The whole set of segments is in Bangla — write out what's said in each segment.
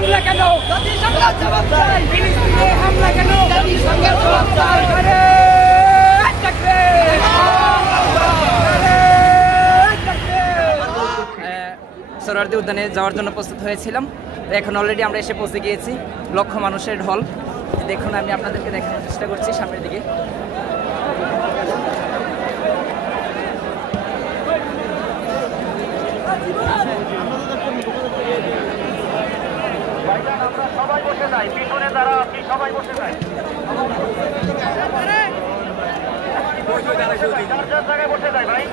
হামলা কেন? জাতিসংঘের জবাব চাই। ফিলিস্তিনে হামলা কেন? জাতিসংঘের জবাব চাই। সোহরাওয়ার্দী উদ্যানে যাওয়ার জন্য প্রস্তুত হয়েছিলাম। তো এখন অলরেডি আমরা এসে পৌঁছে গিয়েছি। লক্ষ মানুষের ঢল। দেখুন, আমি আপনাদেরকে দেখানোর চেষ্টা করছি সামনের দিকে। আমরা সবাই বসে যাই, পিছনে যারা আপনি সবাই বসে যাই, যার যার জায়গায় বসে যায় ভাই।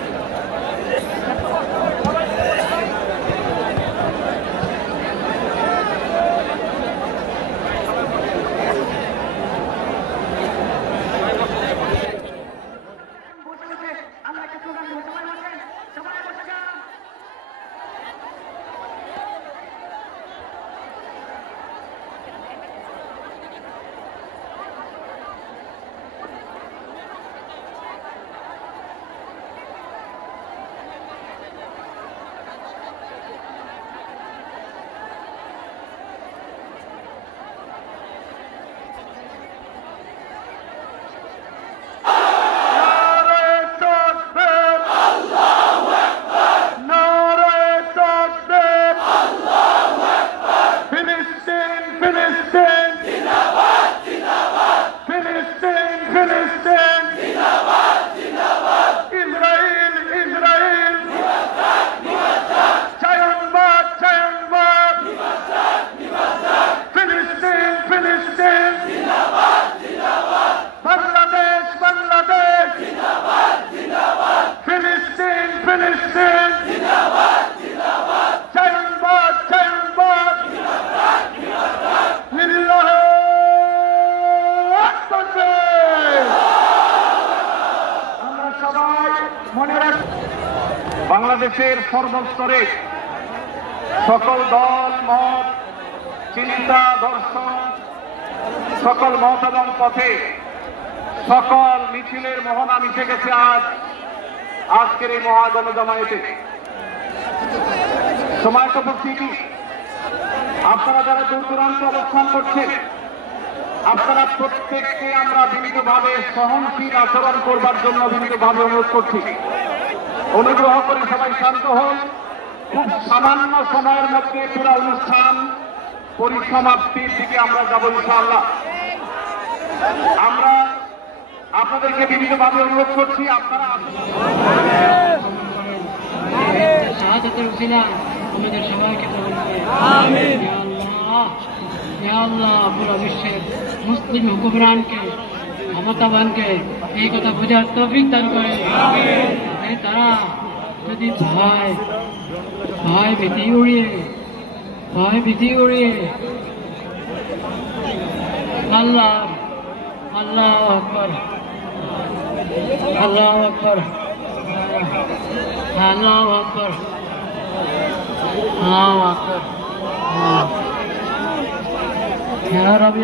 বাংলাদেশের সর্বস্তরে সকল দল মত চিন্তা দর্শন সকল মত এবং পথে সকল মিছিলের মোহনা মিশে গেছে আজকের এই মহাগণজমায়েতে। সময় তো পরিস্থিতি, আপনারা যারা দূর দূরান্ত অবস্থান করছেন, আপনারা প্রত্যেককে আমরা বিনীতভাবে সহনশীল আচরণ করবার জন্য বিনীতভাবে অনুরোধ করছি। অনুগ্রহ করে সবাই শান্ত হন। খুব সামান্য সময়ের মধ্যে পুরো অনুষ্ঠান পরিসমাপ্তির দিকে আমরা যাব ইনশাআল্লাহ। আমরা আপনাদেরকে বিনীতভাবে অনুরোধ করছি, আপনারা আমাদের সবাইকে কবুল করে। আমিন। ইয়া আল্লাহ, পুরো বিশ্বের মুসলিম হুকুমরানকে ক্ষমতাবানকে এই কথা বোঝার তৌফিক দান করে। তারা যদি ভয় ভীতি উড়িয়ে আল্লাহ আকবার, আল্লাহ আকবার, আল্লাহ আকবার, আল্লাহ আকবার। ইয়া রাব্বি